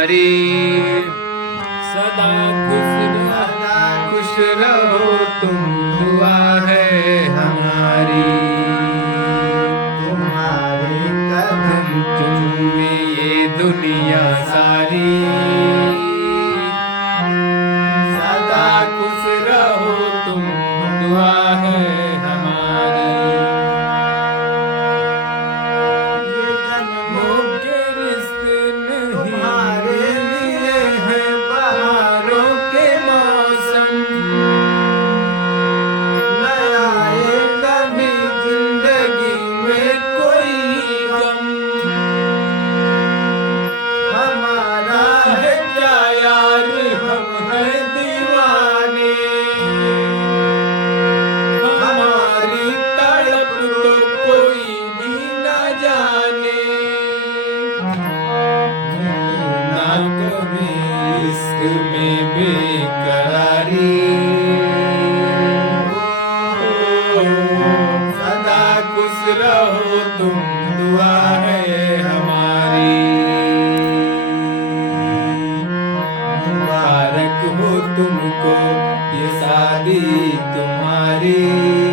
हमारी। सदा खुश रहो तुम, दुआ है हमारी। तुम्हारे कदम चूमे ये दुनिया सारी। सदा खुश रहो तुम, दुआ है हमारी। ये जन्मों के रिश्ते नहीं तुम्हारे लिए है बहारों के मौसम। न आए कभी जिंदगी में कोई गम। हमारा है क्या यार, हम हैं दीवाने। हमारी तड़प तो कोई भी न जाने। ना कभी इश्क में बेकरारी। सदा खुश रहो तुम, दुआ है हमारी। मुबारक हो तुमको ये शादी तुम्हारी।